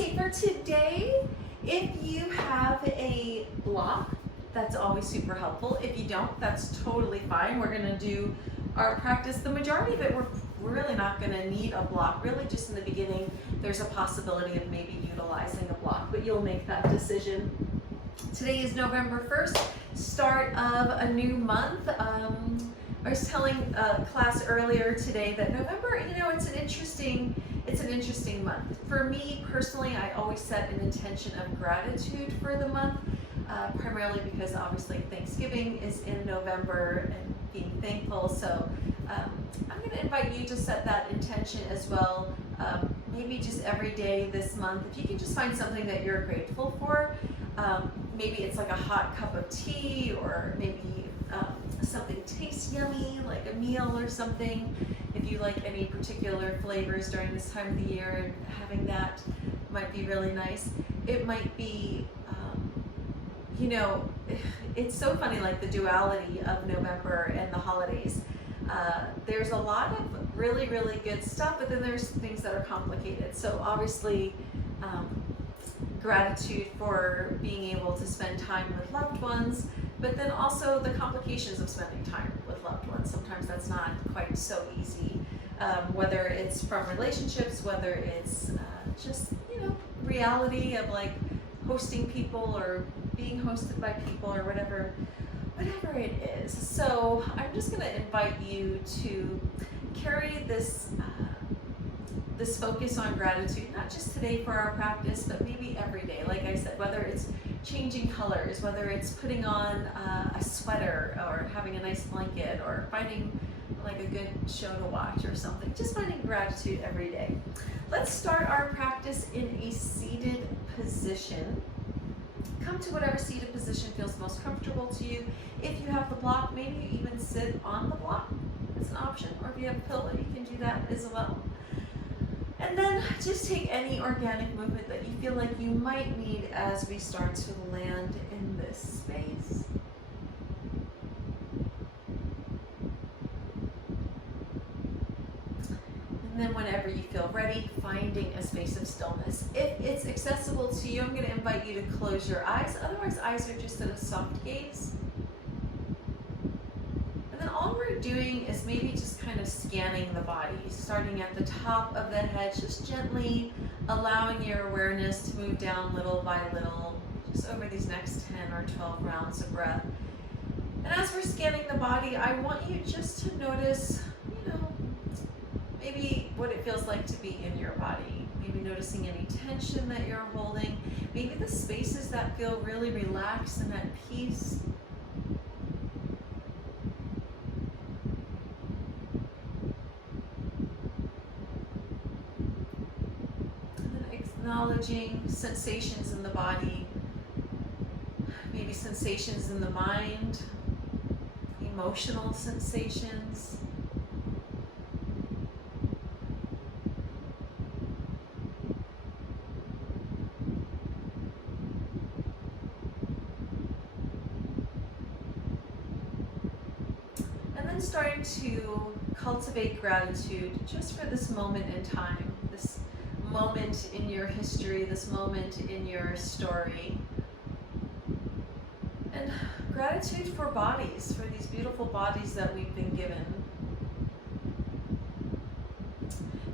see, for today, if you have a block, that's always super helpful. If you don't, that's totally fine. We're gonna do our practice. The majority of it, we're really not gonna need a block. Really just in the beginning, there's a possibility of maybe utilizing a block, but you'll make that decision. Today is November 1st, start of a new month. I was telling class earlier today that November, you know, it's an interesting month. For me personally, I always set an intention of gratitude for the month, primarily because obviously Thanksgiving is in November and being thankful. So I'm going to invite you to set that intention as well. Maybe just every day this month, if you can just find something that you're grateful for. Maybe it's like a hot cup of tea, or maybe something tastes yummy, like a meal or something. If you like any particular flavors during this time of the year, and having that might be really nice. It might be, you know, it's so funny, like the duality of November and the holidays. There's a lot of really, really good stuff, but then there's things that are complicated. So obviously, gratitude for being able to spend time with loved ones, but then also the complications of spending time with loved ones. Sometimes that's not quite so easy, whether it's from relationships, whether it's just, you know, reality of like hosting people or being hosted by people or whatever it is. So I'm just going to invite you to carry this this focus on gratitude, not just today for our practice, but maybe every day. Like I said, whether it's changing colors, whether it's putting on a sweater or having a nice blanket or finding like a good show to watch or something, just finding gratitude every day. Let's start our practice in a seated position. Come to whatever seated position feels most comfortable to you. If you have the block, maybe you even sit on the block. It's an option. Or if you have a pillow, you can do that as well. And then just take any organic movement that you feel like you might need as we start to land in this space. And then whenever you feel ready, finding a space of stillness. If it's accessible to you, I'm going to invite you to close your eyes. Otherwise, eyes are just at a soft gaze. And then all we're doing is maybe just kind of scanning the body, starting at the top of the head, just gently allowing your awareness to move down little by little, just over these next 10 or 12 rounds of breath. And as we're scanning the body, I want you just to notice, you know, maybe what it feels like to be in your body. Maybe noticing any tension that you're holding. Maybe the spaces that feel really relaxed and at peace. And then acknowledging sensations in the body. Maybe sensations in the mind. Emotional sensations. Starting to cultivate gratitude just for this moment in time, this moment in your history, this moment in your story. And gratitude for bodies, for these beautiful bodies that we've been given.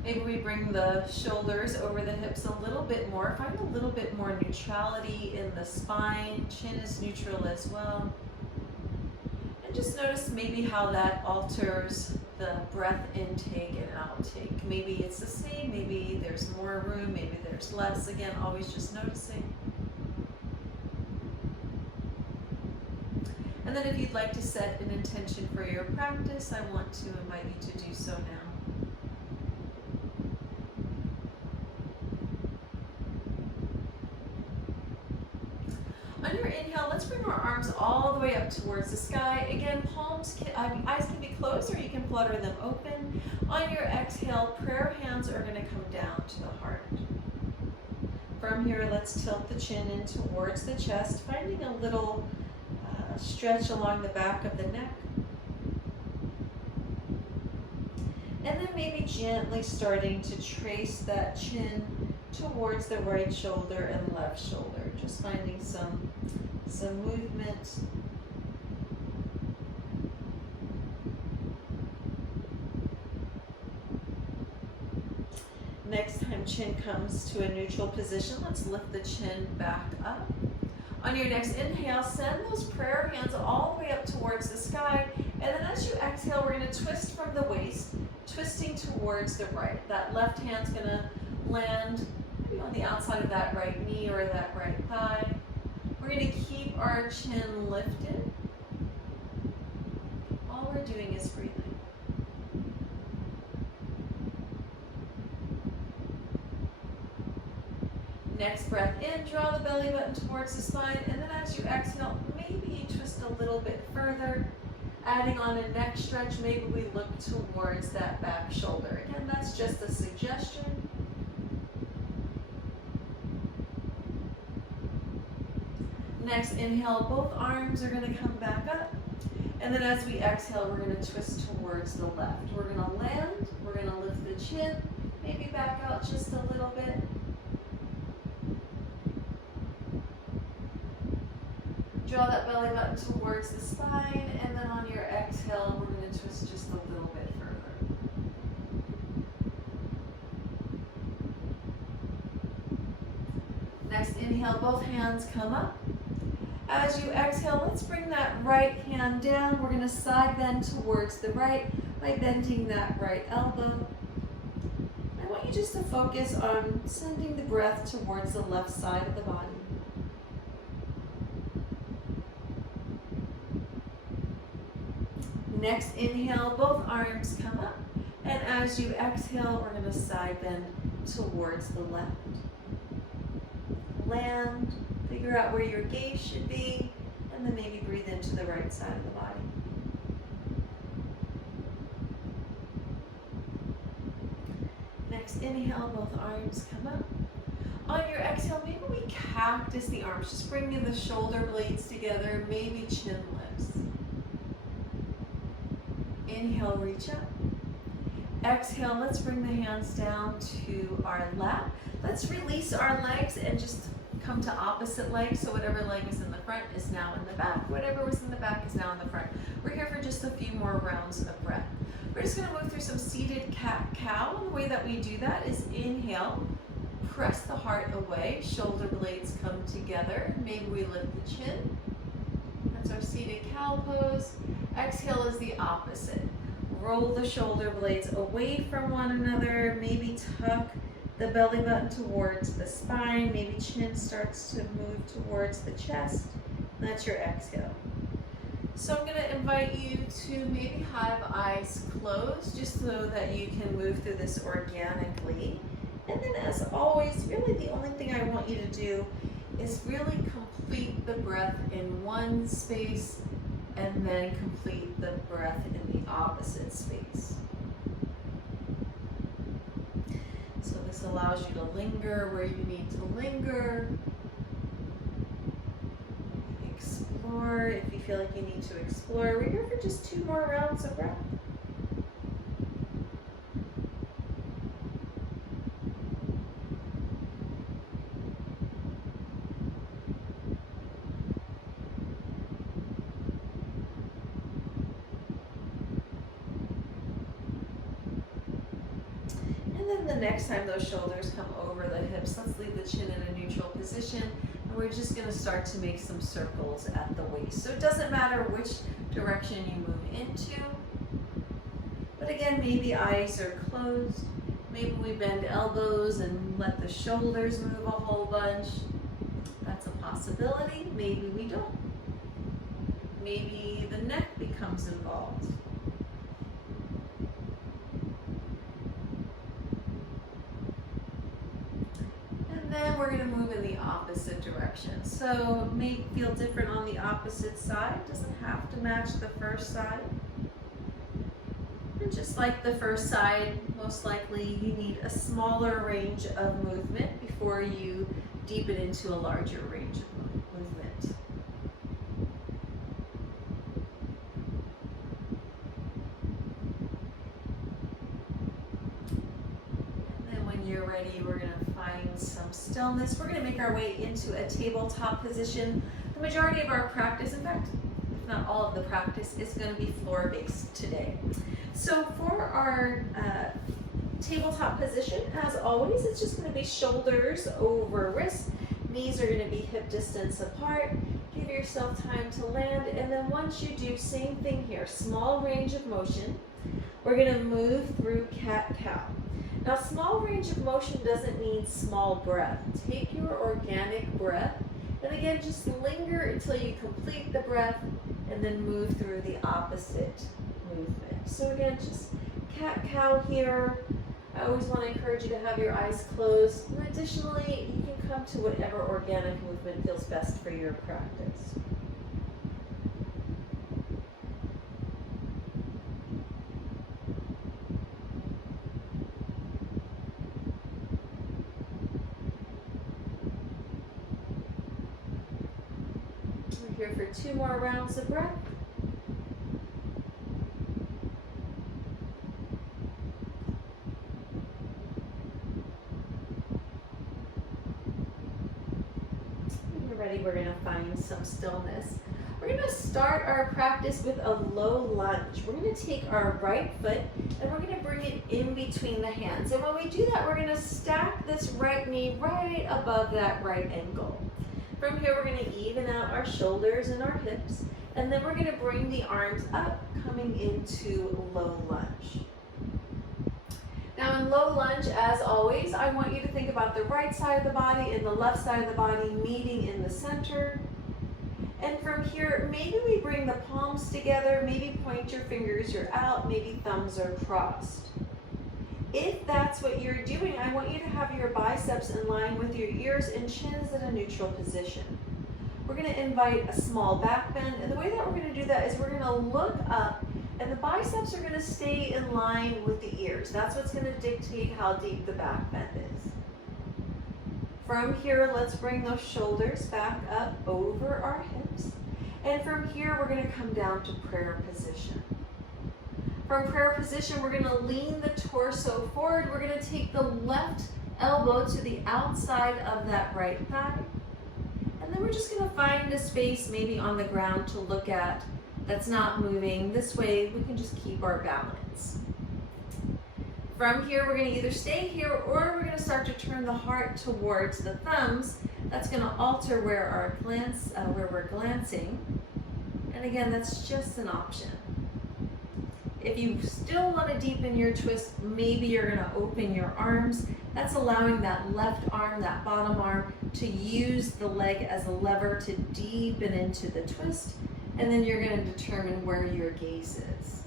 Maybe we bring the shoulders over the hips a little bit more, find a little bit more neutrality in the spine, chin is neutral as well. Just notice maybe how that alters the breath intake and outtake. Maybe it's the same, maybe there's more room, maybe there's less. Again, always just noticing. And then if you'd like to set an intention for your practice, I want to invite you to do so now. On your inhale, let's bring our arms all the way up towards the sky. Again, eyes can be closed or you can flutter them open. On your exhale, prayer hands are going to come down to the heart. From here, let's tilt the chin in towards the chest, finding a little stretch along the back of the neck. And then maybe gently starting to trace that chin towards the right shoulder and left shoulder. Just finding some movement. Next time chin comes to a neutral position, let's lift the chin back up. On your next inhale, send those prayer hands all the way up towards the sky. And then as you exhale, we're going to twist from the waist, twisting towards the right. That left hand's going to land maybe on the outside of that right knee or that right thigh. We're going to keep our chin lifted. All we're doing is breathing. Next breath in, draw the belly button towards the spine, and then as you exhale, maybe you twist a little bit further. Adding on a neck stretch, maybe we look towards that back shoulder. Again, that's just a suggestion. Next inhale, both arms are going to come back up. And then as we exhale, we're going to twist towards the left. We're going to land, we're going to lift the chin, maybe back out just a little bit. Draw that belly button towards the spine, and then on your exhale, we're going to twist just a little bit further. Next inhale, both hands come up. As you exhale, let's bring that right hand down. We're going to side bend towards the right by bending that right elbow. I want you just to focus on sending the breath towards the left side of the body. Next inhale, both arms come up. And as you exhale, we're going to side bend towards the left. Land. Figure out where your gaze should be, and then maybe breathe into the right side of the body. Next inhale, both arms come up. On your exhale, maybe we cactus the arms, just bringing the shoulder blades together, maybe chin lifts. Inhale, reach up. Exhale, let's bring the hands down to our lap. Let's release our legs and just come to opposite legs, so whatever leg is in the front is now in the back. Whatever was in the back is now in the front. We're here for just a few more rounds of breath. We're just going to move through some seated cat-cow. And the way that we do that is inhale, press the heart away, shoulder blades come together. Maybe we lift the chin. That's our seated cow pose. Exhale is the opposite. Roll the shoulder blades away from one another, maybe tuck the belly button towards the spine, maybe chin starts to move towards the chest. That's your exhale. So I'm going to invite you to maybe have eyes closed just so that you can move through this organically. And then as always, really the only thing I want you to do is really complete the breath in one space and then complete the breath in the opposite space. So this allows you to linger where you need to linger. Explore if you feel like you need to explore. We're here for just 2 more rounds of breath. The next time those shoulders come over the hips, let's leave the chin in a neutral position, and we're just going to start to make some circles at the waist. So it doesn't matter which direction you move into, but again, maybe eyes are closed. Maybe we bend elbows and let the shoulders move a whole bunch. That's a possibility. Maybe we don't. Maybe the neck becomes involved. Then we're going to move in the opposite direction. So it may feel different on the opposite side. It doesn't have to match the first side. And just like the first side, most likely you need a smaller range of movement before you deepen into a larger range of movement. And then when you're ready, we're going to find stillness. We're gonna make our way into a tabletop position. The majority of our practice, in fact, if not all of the practice, is gonna be floor-based today. So for our tabletop position, as always, it's just gonna be shoulders over wrists. Knees are gonna be hip distance apart. Give yourself time to land, and then once you do, same thing here, small range of motion. We're gonna move through cat-cow. Now, small range of motion doesn't mean small breath. Take your organic breath, and again, just linger until you complete the breath, and then move through the opposite movement. So again, just cat-cow here. I always want to encourage you to have your eyes closed. And additionally, you can come to whatever organic movement feels best for your practice. We're here for 2 more rounds of breath. We're going to find some stillness. We're going to start our practice with a low lunge. We're going to take our right foot and we're going to bring it in between the hands. And when we do that, we're going to stack this right knee right above that right ankle. From here, we're going to even out our shoulders and our hips. And then we're going to bring the arms up, coming into low lunge. Now in low lunge, as always, I want you to think about the right side of the body and the left side of the body meeting in the center. And from here, maybe we bring the palms together, maybe point your fingers, you're out, maybe thumbs are crossed. If that's what you're doing, I want you to have your biceps in line with your ears and chin is in a neutral position. We're going to invite a small back bend, and the way that we're going to do that is we're going to look up, and the biceps are going to stay in line with the ears. That's what's going to dictate how deep the back bend is. From here, let's bring those shoulders back up over our hips. And from here, we're going to come down to prayer position. From prayer position, we're going to lean the torso forward. We're going to take the left elbow to the outside of that right thigh. And then we're just going to find a space maybe on the ground to look at that's not moving. This way we can just keep our balance. From here, we're going to either stay here or we're going to start to turn the heart towards the thumbs. That's going to alter where we're glancing. And again, that's just an option. If you still want to deepen your twist, maybe you're going to open your arms. That's allowing that left arm, that bottom arm, to use the leg as a lever to deepen into the twist. And then you're going to determine where your gaze is.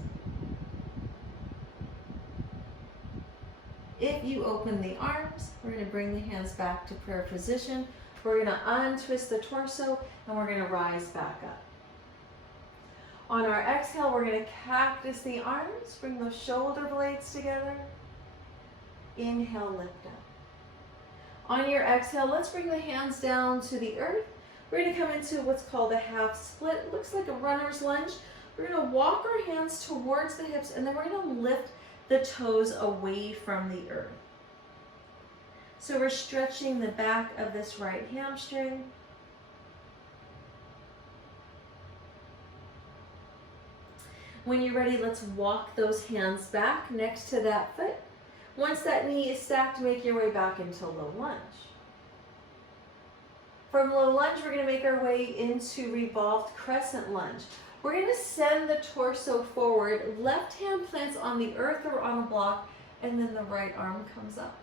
If you open the arms, we're going to bring the hands back to prayer position. We're going to untwist the torso and we're going to rise back up. On our exhale, we're going to cactus the arms, bring those shoulder blades together. Inhale, lift up. On your exhale, let's bring the hands down to the earth. We're going to come into what's called a half split. It looks like a runner's lunge. We're going to walk our hands towards the hips and then we're going to lift the toes away from the earth. So we're stretching the back of this right hamstring. When you're ready, let's walk those hands back next to that foot. Once that knee is stacked, make your way back into low lunge. From low lunge, we're going to make our way into revolved crescent lunge. We're going to send the torso forward, left hand plants on the earth or on a block, and then the right arm comes up.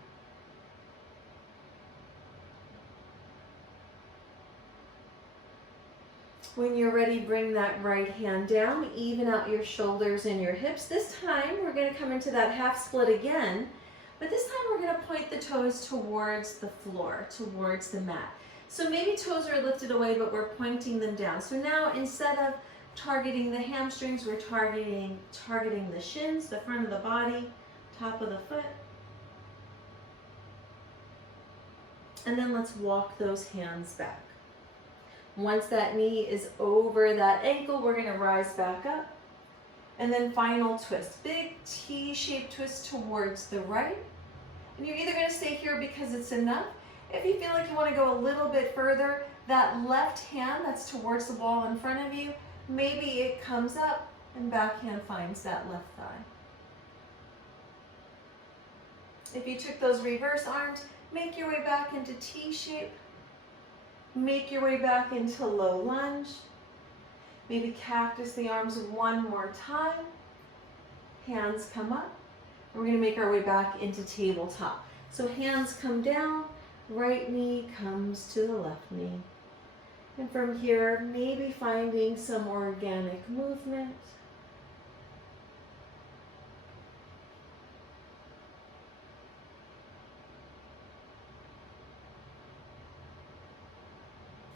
When you're ready, bring that right hand down, even out your shoulders and your hips. This time, we're going to come into that half split again, but this time we're going to point the toes towards the floor, towards the mat. So maybe toes are lifted away, but we're pointing them down. So now instead of targeting the hamstrings, we're targeting the shins, the front of the body, top of the foot. And then let's walk those hands back. Once that knee is over that ankle, we're going to rise back up. And then final twist, big T-shaped twist towards the right. And you're either going to stay here because it's enough. If you feel like you want to go a little bit further, that left hand that's towards the wall in front of you, maybe it comes up and backhand finds that left thigh. If you took those reverse arms, make your way back into T shape. Make your way back into low lunge. Maybe cactus the arms one more time. Hands come up. And we're going to make our way back into tabletop. So hands come down, right knee comes to the left knee. And from here, maybe finding some organic movement.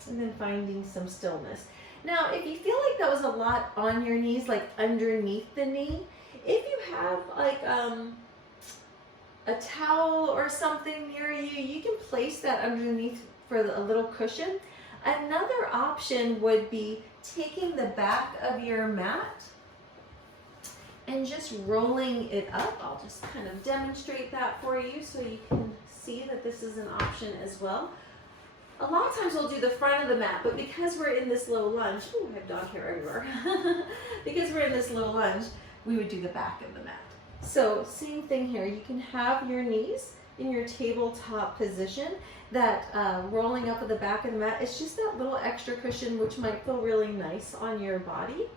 And then finding some stillness. Now, if you feel like that was a lot on your knees, like underneath the knee, if you have like a towel or something near you, you can place that underneath for a little cushion. Another option would be taking the back of your mat and just rolling it up. I'll just kind of demonstrate that for you so you can see that this is an option as well. A lot of times we'll do the front of the mat, but because we're in this low lunge, ooh, I have dog hair everywhere. Because we're in this low lunge, we would do the back of the mat. So same thing here, you can have your knees in your tabletop position. That rolling up at the back of the mat, it's just that little extra cushion which might feel really nice on your body.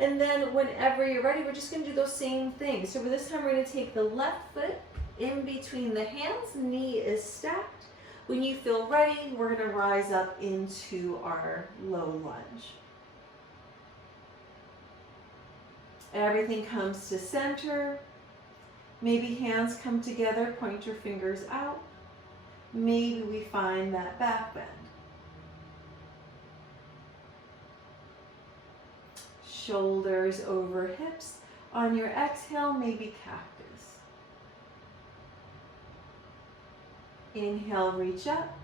And then whenever you're ready, we're just gonna do those same things. So for this time, we're gonna take the left foot in between the hands, knee is stacked. When you feel ready, we're gonna rise up into our low lunge. Everything comes to center. Maybe hands come together, point your fingers out. Maybe we find that back bend. Shoulders over hips. On your exhale, maybe cactus. Inhale, reach up.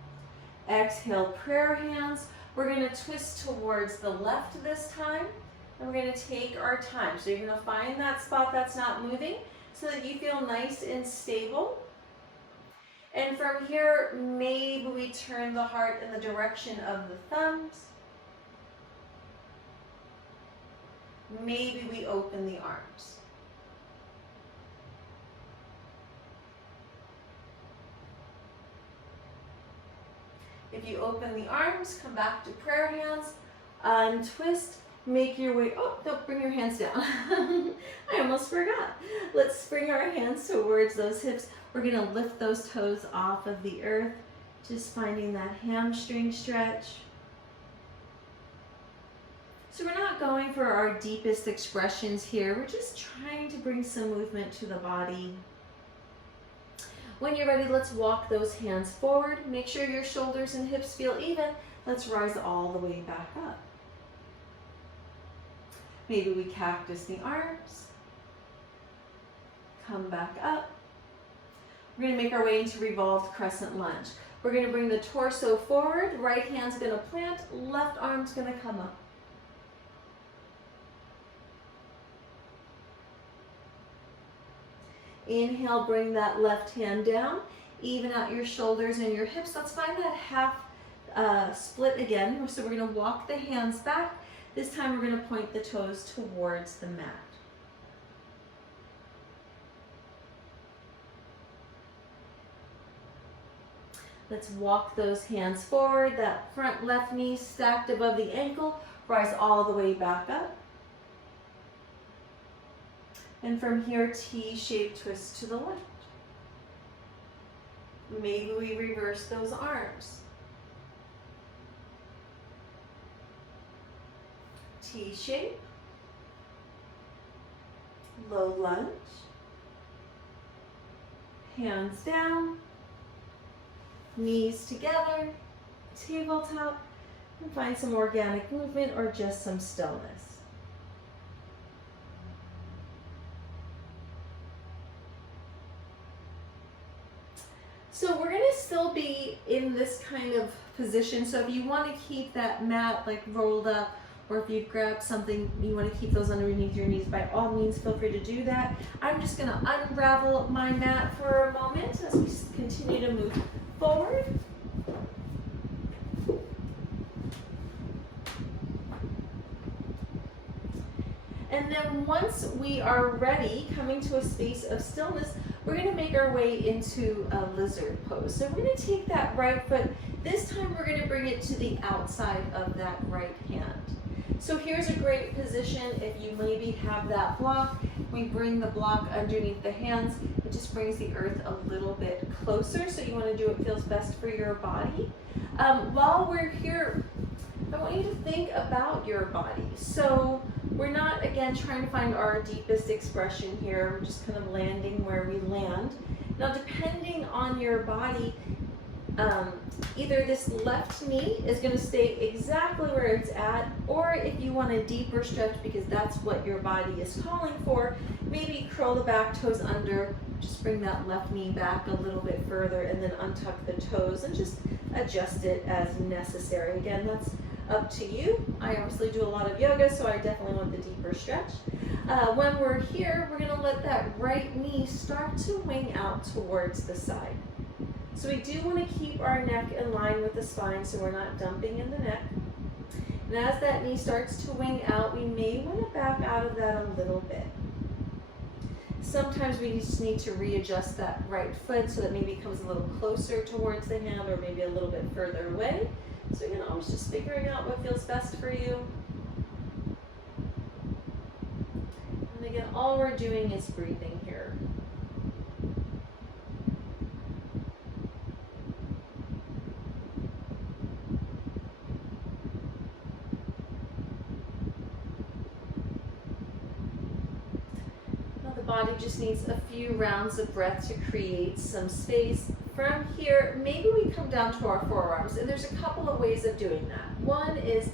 Exhale, prayer hands. We're going to twist towards the left this time. And we're going to take our time. So you're going to find that spot that's not moving so that you feel nice and stable. And from here, maybe we turn the heart in the direction of the thumbs. Maybe we open the arms. If you open the arms, come back to prayer hands, untwist, make your way, oh, don't bring your hands down. I almost forgot. Let's bring our hands towards those hips. We're gonna lift those toes off of the earth, just finding that hamstring stretch. So we're not going for our deepest expressions here. We're just trying to bring some movement to the body. When you're ready, let's walk those hands forward. Make sure your shoulders and hips feel even. Let's rise all the way back up. Maybe we cactus the arms. Come back up. We're going to make our way into revolved crescent lunge. We're going to bring the torso forward. Right hand's going to plant. Left arm's going to come up. Inhale, bring that left hand down. Even out your shoulders and your hips. Let's find that half split again. So we're going to walk the hands back. This time we're going to point the toes towards the mat. Let's walk those hands forward. That front left knee stacked above the ankle. Rise all the way back up. And from here, T-shaped twist to the left. Maybe we reverse those arms. T-shape. Low lunge. Hands down. Knees together. Tabletop. And find some organic movement or just some stillness. So we're going to still be in this kind of position. So if you want to keep that mat like rolled up, or if you grab something, you want to keep those underneath your knees, by all means, feel free to do that. I'm just going to unravel my mat for a moment as we continue to move forward. And then once we are ready, coming to a space of stillness, we're going to make our way into a lizard pose. So we're going to take that right foot. This time we're going to bring it to the outside of that right hand. So here's a great position if you maybe have that block. We bring the block underneath the hands. It just brings the earth a little bit closer. So you want to do what feels best for your body. While we're here, I want you to think about your body. So we're not, again, trying to find our deepest expression here. We're just kind of landing where we land. Now, depending on your body, either this left knee is going to stay exactly where it's at, or if you want a deeper stretch because that's what your body is calling for, maybe curl the back toes under, just bring that left knee back a little bit further, and then untuck the toes and just adjust it as necessary. Again, that's up to you. I obviously do a lot of yoga, so I definitely want the deeper stretch. When we're here, we're going to let that right knee start to wing out towards the side. So we do want to keep our neck in line with the spine so we're not dumping in the neck. And as that knee starts to wing out, we may want to back out of that a little bit. Sometimes we just need to readjust that right foot so that maybe it comes a little closer towards the hand or maybe a little bit further away. So you're always just figuring out what feels best for you. And again, all we're doing is breathing here. Now the body just needs a few rounds of breath to create some space. From here, maybe we come down to our forearms, and there's a couple of ways of doing that. One is,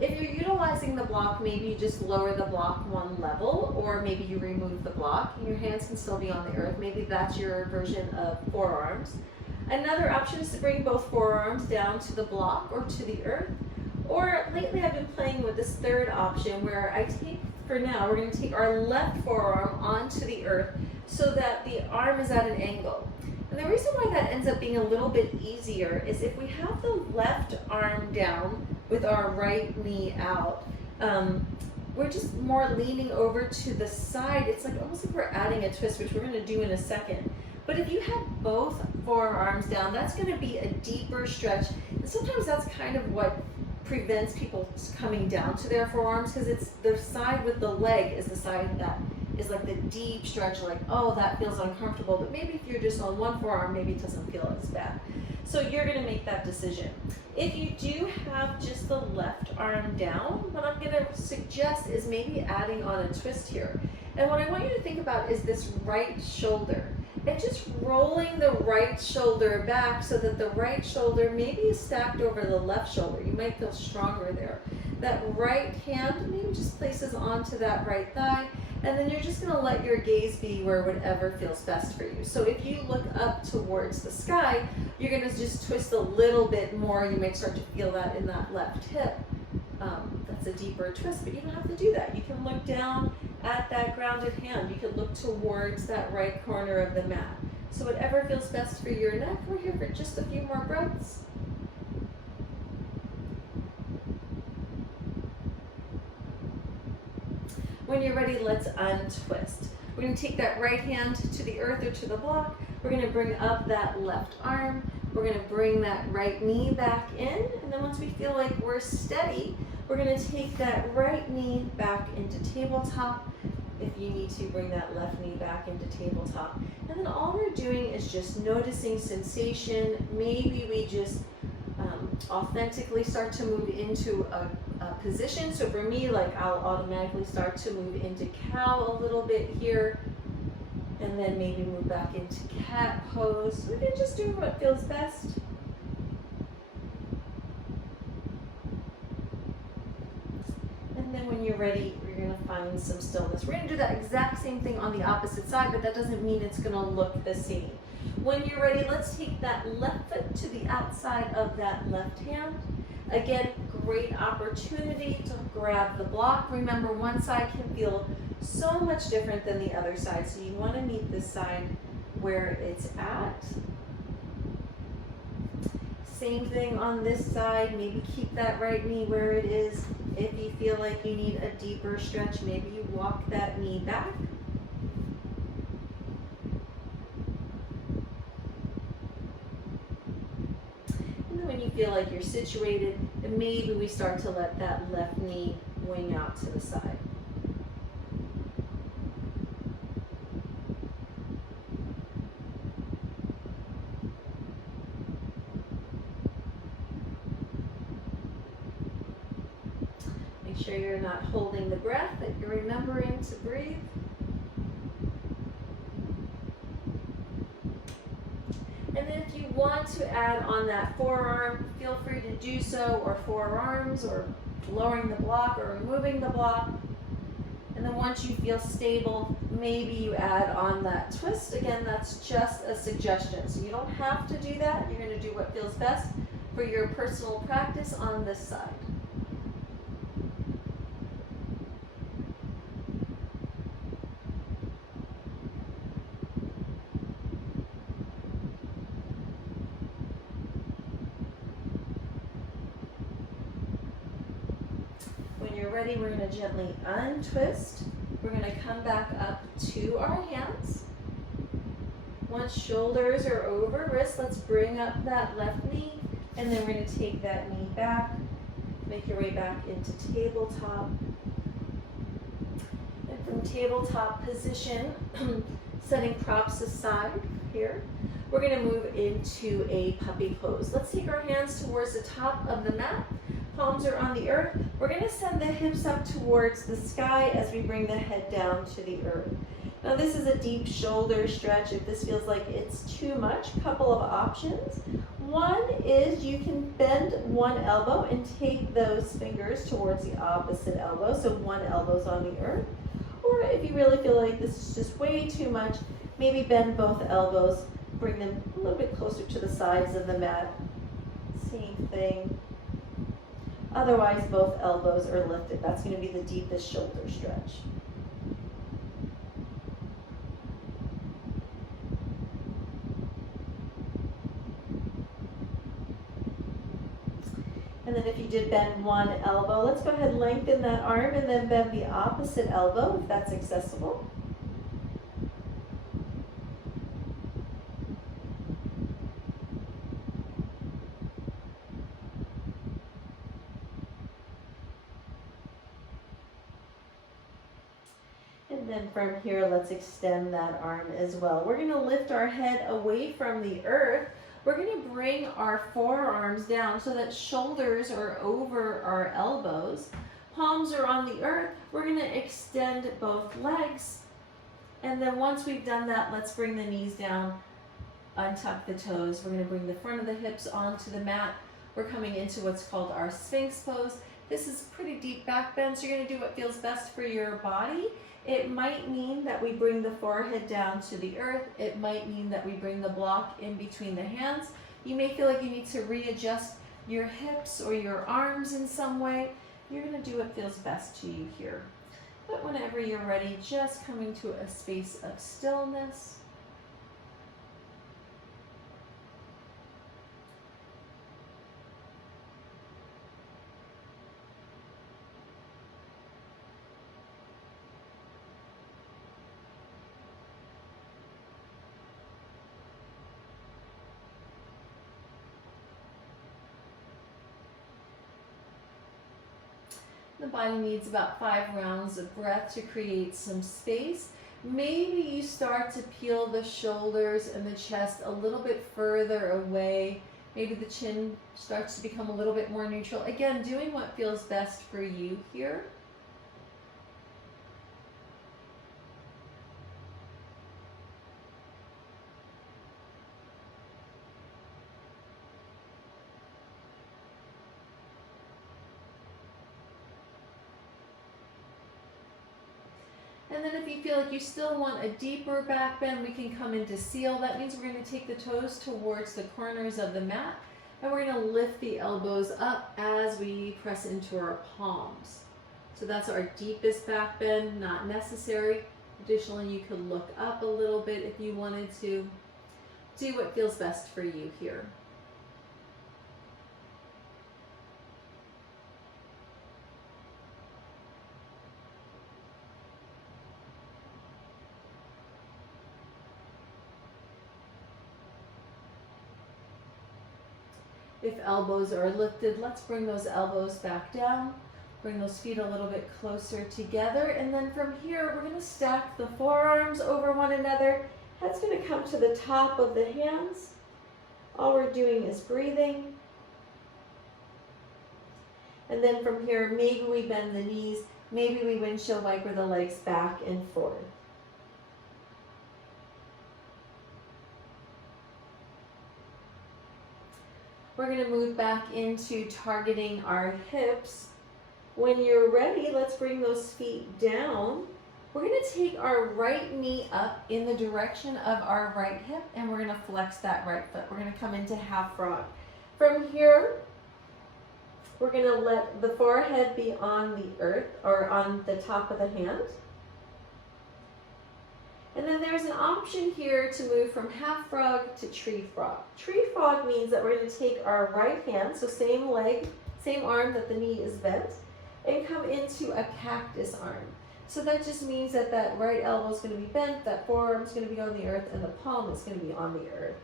if you're utilizing the block, maybe you just lower the block one level, or maybe you remove the block, and your hands can still be on the earth. Maybe that's your version of forearms. Another option is to bring both forearms down to the block or to the earth. Or lately I've been playing with this third option where I take, for now, we're going to take our left forearm onto the earth so that the arm is at an angle. And the reason why that ends up being a little bit easier is if we have the left arm down with our right knee out, we're just more leaning over to the side. It's like almost like we're adding a twist, which we're going to do in a second. But if you have both forearms down, that's going to be a deeper stretch. And sometimes that's kind of what prevents people coming down to their forearms, because it's the side with the leg is the side that is like the deep stretch, like, oh, that feels uncomfortable. But maybe if you're just on one forearm, maybe it doesn't feel as bad. So you're going to make that decision. If you do have just the left arm down, what I'm going to suggest is maybe adding on a twist here. And what I want you to think about is this right shoulder. And just rolling the right shoulder back so that the right shoulder maybe is stacked over the left shoulder. You might feel stronger there. That right hand maybe just places onto that right thigh. And then you're just going to let your gaze be where whatever feels best for you. So if you look up towards the sky, you're going to just twist a little bit more. You might start to feel that in that left hip. That's a deeper twist, but you don't have to do that. You can look down at that grounded hand. You can look towards that right corner of the mat. So whatever feels best for your neck. We're here for just a few more breaths. When you're ready, let's untwist. We're going to take that right hand to the earth or to the block. We're going to bring up that left arm. We're going to bring that right knee back in. And then once we feel like we're steady, we're going to take that right knee back into tabletop. If you need to, bring that left knee back into tabletop. And then all we're doing is just noticing sensation. Maybe we just authentically start to move into a position. So for me, like, I'll automatically start to move into cow a little bit here, and then maybe move back into cat pose. We're just doing what feels best. And then when you're ready, you're going to find some stillness. We're going to do that exact same thing on the opposite side, but that doesn't mean it's going to look the same. When you're ready, let's take that left foot to the outside of that left hand. Again, great opportunity to grab the block. Remember, one side can feel so much different than the other side, so you want to meet this side where it's at. Same thing on this side. Maybe keep that right knee where it is. If you feel like you need a deeper stretch, maybe you walk that knee back. And then when you feel like you're situated, then maybe we start to let that left knee wing out to the side. Make sure you're not holding the breath, that you're remembering to breathe. And then if you want to add on that forearm, feel free to do so, or forearms, or lowering the block or removing the block. And then once you feel stable, maybe you add on that twist. Again, that's just a suggestion. So you don't have to do that. You're going to do what feels best for your personal practice on this side. Ready, we're going to gently untwist. We're going to come back up to our hands. Once shoulders are over wrists, let's bring up that left knee, and then we're going to take that knee back. Make your way back into tabletop. And from tabletop position, setting props aside here, we're going to move into a puppy pose. Let's take our hands towards the top of the mat. Palms are on the earth. We're going to send the hips up towards the sky as we bring the head down to the earth. Now this is a deep shoulder stretch. If this feels like it's too much, a couple of options. One is you can bend one elbow and take those fingers towards the opposite elbow, so one elbow's on the earth. Or if you really feel like this is just way too much, maybe bend both elbows, bring them a little bit closer to the sides of the mat. Same thing. Otherwise, both elbows are lifted. That's going to be the deepest shoulder stretch. And then if you did bend one elbow, let's go ahead and lengthen that arm and then bend the opposite elbow if that's accessible. And then from here, let's extend that arm as well. We're going to lift our head away from the earth. We're going to bring our forearms down so that shoulders are over our elbows. Palms are on the earth. We're going to extend both legs. And then once we've done that, let's bring the knees down, untuck the toes. We're going to bring the front of the hips onto the mat. We're coming into what's called our Sphinx pose. This is pretty deep back bend, so you're going to do what feels best for your body. It might mean that we bring the forehead down to the earth. It might mean that we bring the block in between the hands. You may feel like you need to readjust your hips or your arms in some way. You're going to do what feels best to you here. But whenever you're ready, just coming to a space of stillness. The body needs about 5 rounds of breath to create some space. Maybe you start to peel the shoulders and the chest a little bit further away. Maybe the chin starts to become a little bit more neutral. Again, doing what feels best for you here. And then if you feel like you still want a deeper back bend, we can come into seal. That means we're going to take the toes towards the corners of the mat, and we're going to lift the elbows up as we press into our palms. So that's our deepest back bend, not necessary. Additionally, you could look up a little bit if you wanted to. Do what feels best for you here. If elbows are lifted, let's bring those elbows back down. Bring those feet a little bit closer together. And then from here, we're gonna stack the forearms over one another. Head's gonna come to the top of the hands. All we're doing is breathing. And then from here, maybe we bend the knees, maybe we windshield wiper the legs back and forth. We're going to move back into targeting our hips. When you're ready, let's bring those feet down. We're going to take our right knee up in the direction of our right hip, and we're going to flex that right foot. We're going to come into half frog. From here, we're going to let the forehead be on the earth or on the top of the hand. And then there's an option here to move from half frog to tree frog. Tree frog means that we're going to take our right hand, so same leg, same arm that the knee is bent, and come into a cactus arm. So that just means that that right elbow is going to be bent, that forearm is going to be on the earth, and the palm is going to be on the earth.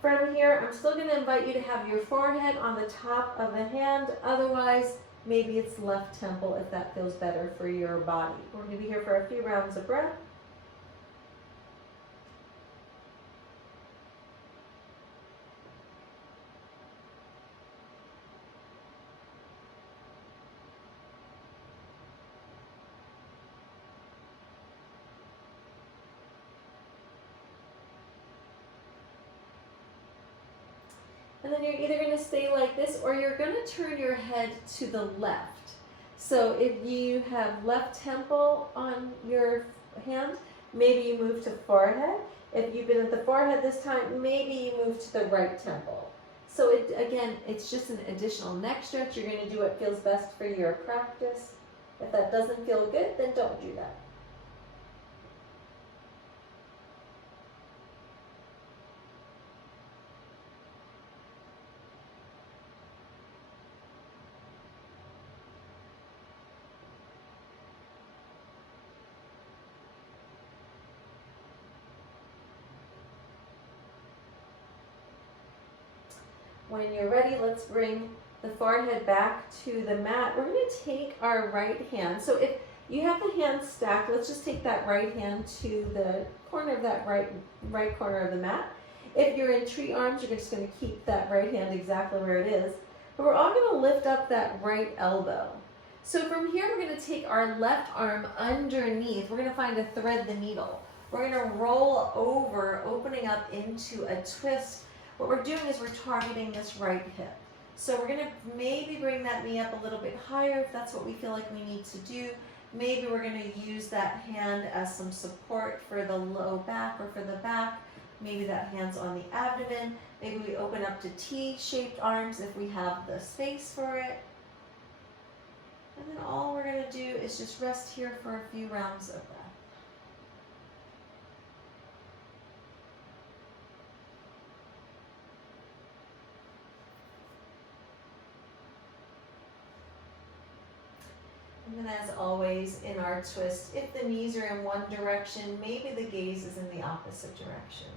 From here, I'm still going to invite you to have your forehead on the top of the hand. Otherwise, maybe it's left temple if that feels better for your body. We're going to be here for a few rounds of breath. And then you're either going to stay like this or you're going to turn your head to the left. So if you have left temple on your hand, maybe you move to forehead. If you've been at the forehead this time, maybe you move to the right temple. So again, it's just an additional neck stretch. You're going to do what feels best for your practice. If that doesn't feel good, then don't do that. When you're ready, let's bring the forehead back to the mat. We're going to take our right hand. So if you have the hands stacked, let's just take that right hand to the corner of that right corner of the mat. If you're in tree arms, you're just going to keep that right hand exactly where it is. But we're all going to lift up that right elbow. So from here, we're going to take our left arm underneath. We're going to find a thread the needle. We're going to roll over, opening up into a twist. What we're doing is we're targeting this right hip. So we're going to maybe bring that knee up a little bit higher if that's what we feel like we need to do. Maybe we're going to use that hand as some support for the low back or for the back. Maybe that hand's on the abdomen. Maybe we open up to T-shaped arms if we have the space for it. And then all we're going to do is just rest here for a few rounds of breath. And then as always in our twist, if the knees are in one direction, maybe the gaze is in the opposite direction.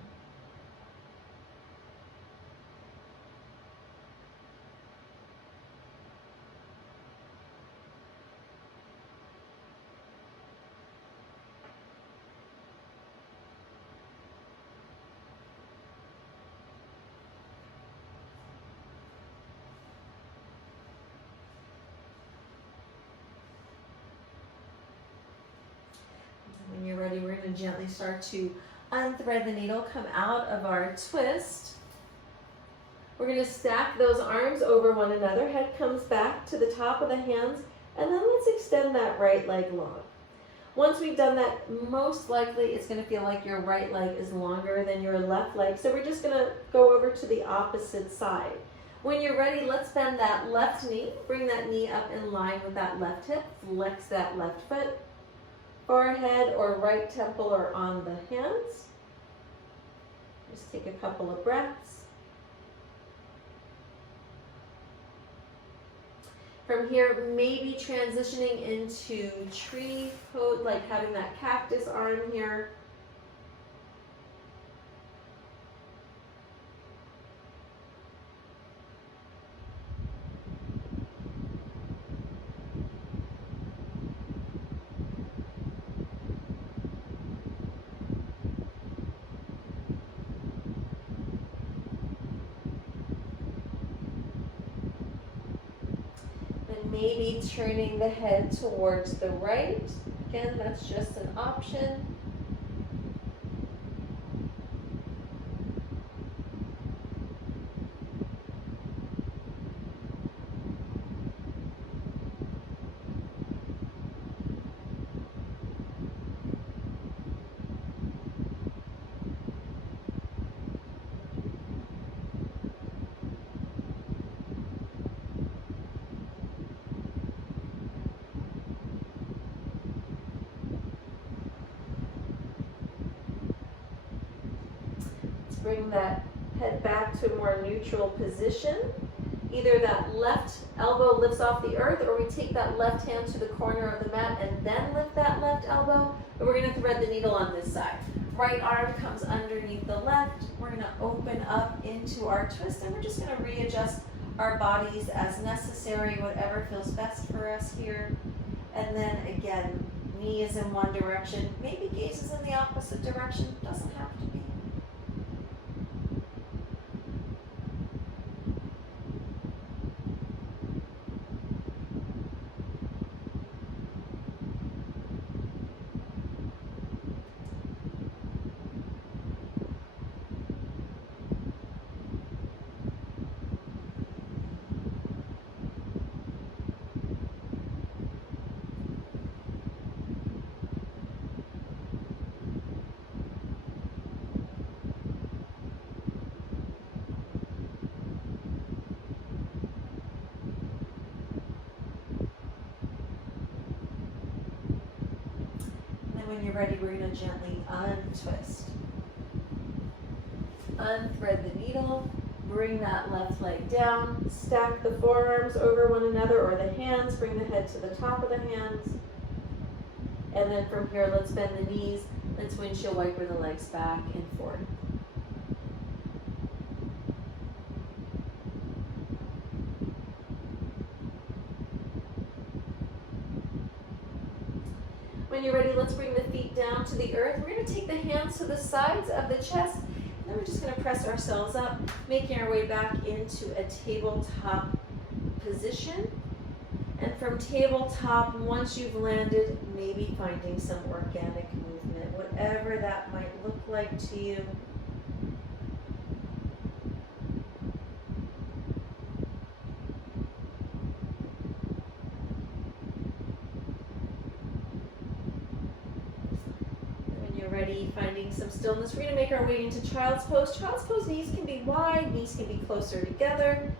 When you're ready, we're going to gently start to unthread the needle, come out of our twist. We're going to stack those arms over one another. Head comes back to the top of the hands, and then let's extend that right leg long. Once we've done that, most likely it's going to feel like your right leg is longer than your left leg. So we're just going to go over to the opposite side. When you're ready, let's bend that left knee. Bring that knee up in line with that left hip. Flex that left foot. Forehead or right temple are on the hands. Just take a couple of breaths. From here, maybe transitioning into tree pose, like having that cactus arm here. maybe turning the head towards the right. Again, that's just an option. Bring that head back to a more neutral position. Either that left elbow lifts off the earth, or we take that left hand to the corner of the mat and then lift that left elbow. But we're going to thread the needle on this side. Right arm comes underneath the left. We're going to open up into our twist, and we're just going to readjust our bodies as necessary, whatever feels best for us here. And then again, knee is in one direction, maybe gaze is in the opposite direction, doesn't have to be. When you're ready, we're going to gently untwist. Unthread the needle, bring that left leg down, stack the forearms over one another or the hands, bring the head to the top of the hands. And then from here, let's bend the knees, let's windshield wiper the legs back and forth. When you're ready, let's bring the feet down to the earth. We're going to take the hands to the sides of the chest, and then we're just going to press ourselves up, making our way back into a tabletop position. And from tabletop, once you've landed, maybe finding some organic movement, whatever that might look like to you. Ready, finding some stillness. We're going to make our way into child's pose. Child's pose, knees can be wide, knees can be closer together.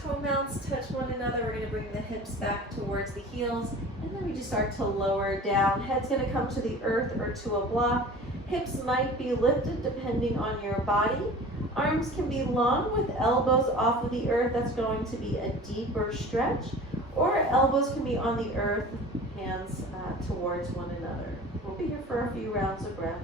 Toe mounts touch one another. We're going to bring the hips back towards the heels, and then we just start to lower down. Head's going to come to the earth or to a block. Hips might be lifted depending on your body. Arms can be long with elbows off of the earth. That's going to be a deeper stretch. Or elbows can be on the earth, hands towards one another. We'll be here for a few rounds of breath.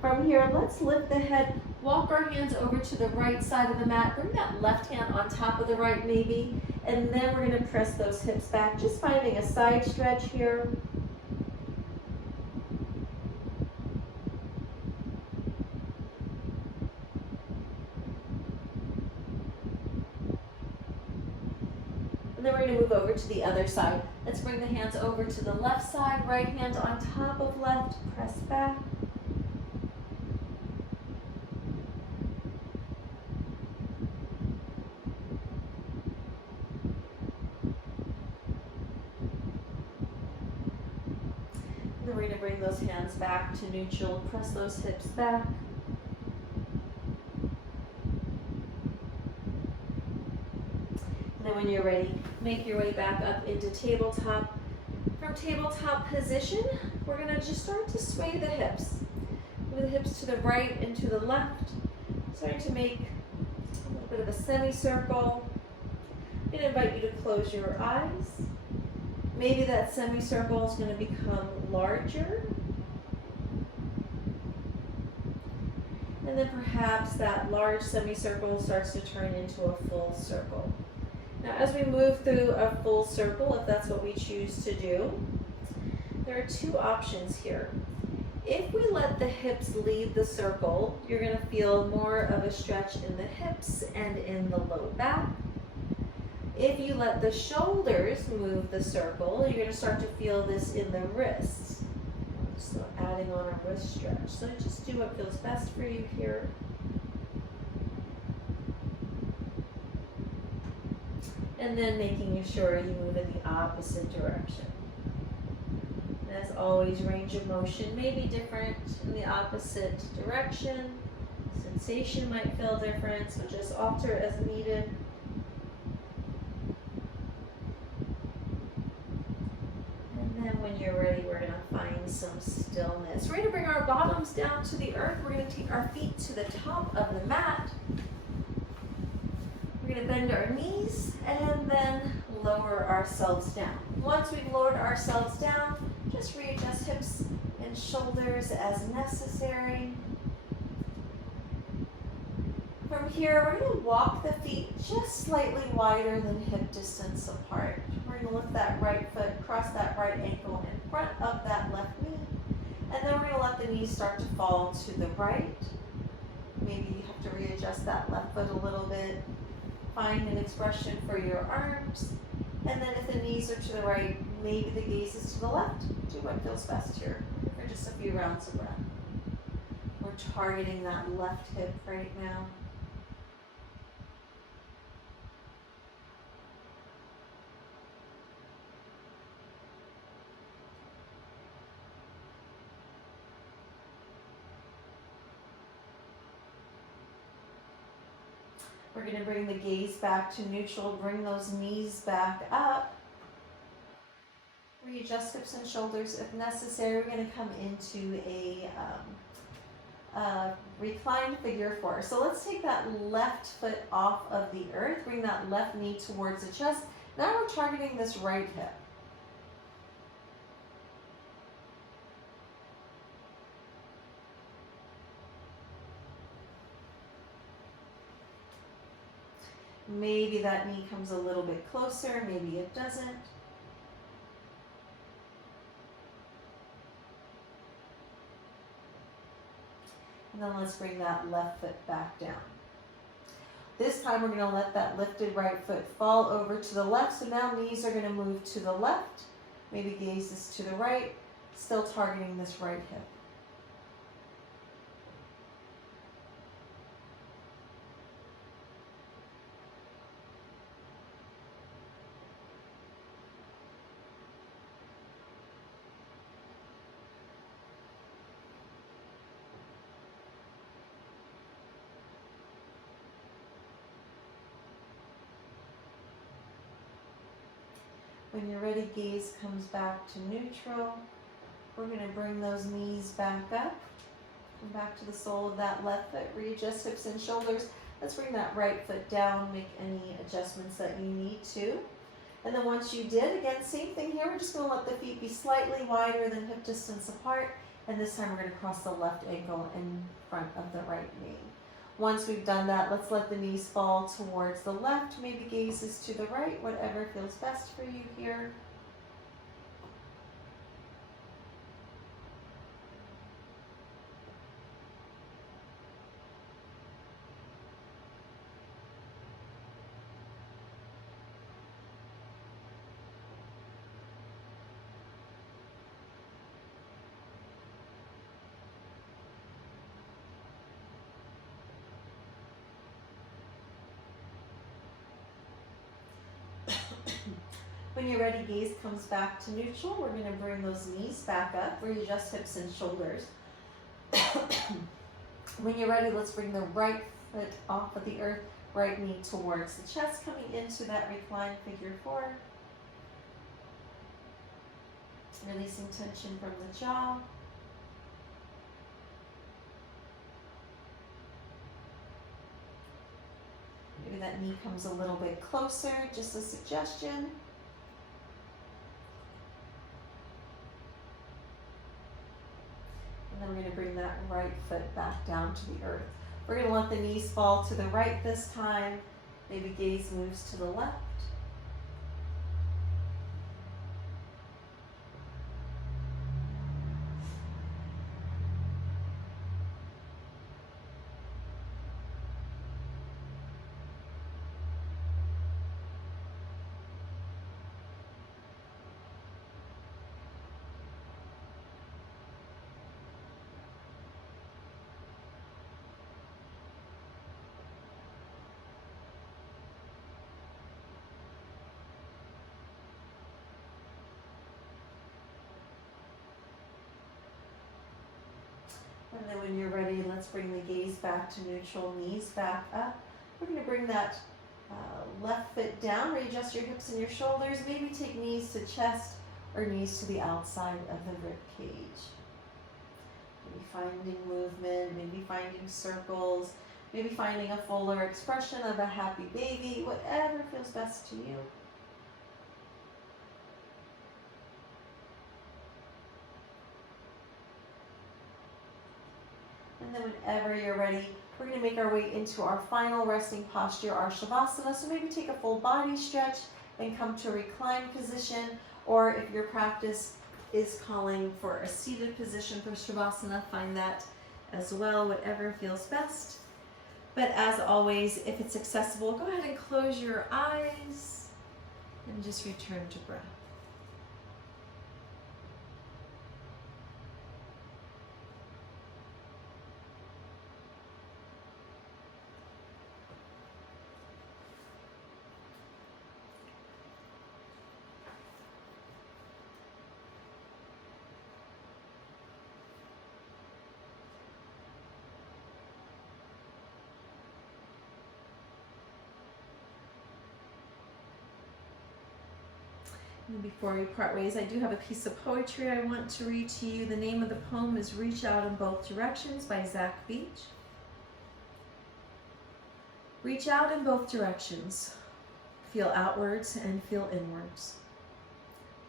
From here, let's lift the head, walk our hands over to the right side of the mat, bring that left hand on top of the right maybe, and then we're going to press those hips back, just finding a side stretch here. And then we're going to move over to the other side. Let's bring the hands over to the left side, right hand on top of left, press back. Then we're going to bring those hands back to neutral, press those hips back. And then when you're ready, make your way back up into tabletop. From tabletop position, we're going to just start to sway the hips. Move the hips to the right and to the left. Starting to make a little bit of a semicircle. I'm going to invite you to close your eyes. Maybe that semicircle is going to become larger. And then perhaps that large semicircle starts to turn into a full circle. Now as we move through a full circle, if that's what we choose to do, there are two options here. If we let the hips lead the circle, you're going to feel more of a stretch in the hips and in the low back. If you let the shoulders move the circle, you're going to start to feel this in the wrists. So adding on a wrist stretch. So just do what feels best for you here. And then making sure you move in the opposite direction. And as always, range of motion may be different in the opposite direction. Sensation might feel different, so just alter as needed. And then when you're ready, we're going to find some stillness. We're going to bring our bottoms down to the earth. We're going to take our feet to the top of the mat. We're going to bend our knees and then lower ourselves down. Once we've lowered ourselves down, just readjust hips and shoulders as necessary. From here, we're going to walk the feet just slightly wider than hip distance apart. We're going to lift that right foot, cross that right ankle in front of that left knee. And then we're going to let the knees start to fall to the right. Maybe you have to readjust that left foot a little bit. Find an expression for your arms. And then if the knees are to the right, maybe the gaze is to the left. Do what feels best here for just a few rounds of breath. We're targeting that left hip right now. We're going to bring the gaze back to neutral, bring those knees back up. Readjust hips and shoulders if necessary. We're going to come into a reclined figure four. So let's take that left foot off of the earth, bring that left knee towards the chest. Now we're targeting this right hip. Maybe that knee comes a little bit closer, maybe it doesn't. And then let's bring that left foot back down. This time we're going to let that lifted right foot fall over to the left. So now knees are going to move to the left. Maybe gaze is to the right, still targeting this right hip. When you're ready, gaze comes back to neutral. We're going to bring those knees back up. Come back to the sole of that left foot. Readjust hips and shoulders. Let's bring that right foot down. Make any adjustments that you need to. And then once you did, again, same thing here. We're just going to let the feet be slightly wider than hip distance apart. And this time we're going to cross the left ankle in front of the right knee. Once we've done that, let's let the knees fall towards the left. Maybe gaze is to the right, whatever feels best for you here. When you're ready, gaze comes back to neutral. We're going to bring those knees back up. Readjust hips and shoulders. When you're ready, let's bring the right foot off of the earth, right knee towards the chest, coming into that reclined figure four. Releasing tension from the jaw. Maybe that knee comes a little bit closer, just a suggestion. that right foot back down to the earth. We're going to let the knees fall to the right this time. Maybe gaze moves to the left. And then when you're ready, let's bring the gaze back to neutral, knees back up. We're going to bring that left foot down, readjust your hips and your shoulders. Maybe take knees to chest or knees to the outside of the rib cage. Maybe finding movement, maybe finding circles, maybe finding a fuller expression of a happy baby, whatever feels best to you. And then whenever you're ready, we're going to make our way into our final resting posture, our Shavasana. So maybe take a full body stretch and come to a reclined position, or if your practice is calling for a seated position for Shavasana, find that as well, whatever feels best. But as always, if it's accessible, go ahead and close your eyes and just return to breath. And before we part ways, I do have a piece of poetry I want to read to you. The name of the poem is Reach Out in Both Directions by Zach Beach. Reach out in both directions. Feel outwards and feel inwards.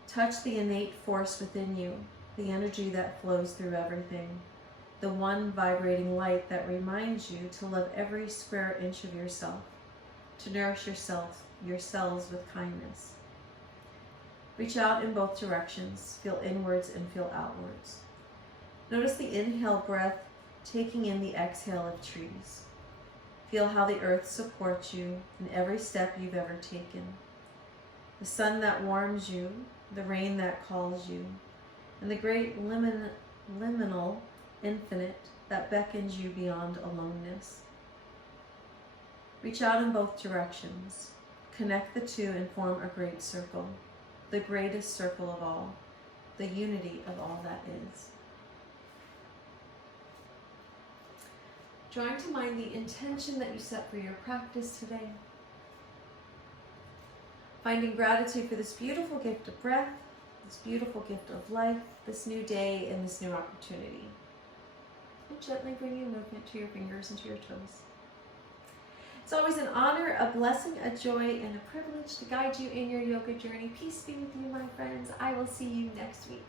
Touch the innate force within you, the energy that flows through everything, the one vibrating light that reminds you to love every square inch of yourself, to nourish yourself, your cells with kindness. Reach out in both directions, feel inwards and feel outwards. Notice the inhale breath taking in the exhale of trees. Feel how the earth supports you in every step you've ever taken. The sun that warms you, the rain that calls you, and the great liminal infinite that beckons you beyond aloneness. Reach out in both directions. Connect the two and form a great circle. The greatest circle of all, the unity of all that is. Drawing to mind the intention that you set for your practice today. Finding gratitude for this beautiful gift of breath, this beautiful gift of life, this new day, and this new opportunity. And gently bringing movement to your fingers and to your toes. It's always an honor, a blessing, a joy, and a privilege to guide you in your yoga journey. Peace be with you, my friends. I will see you next week.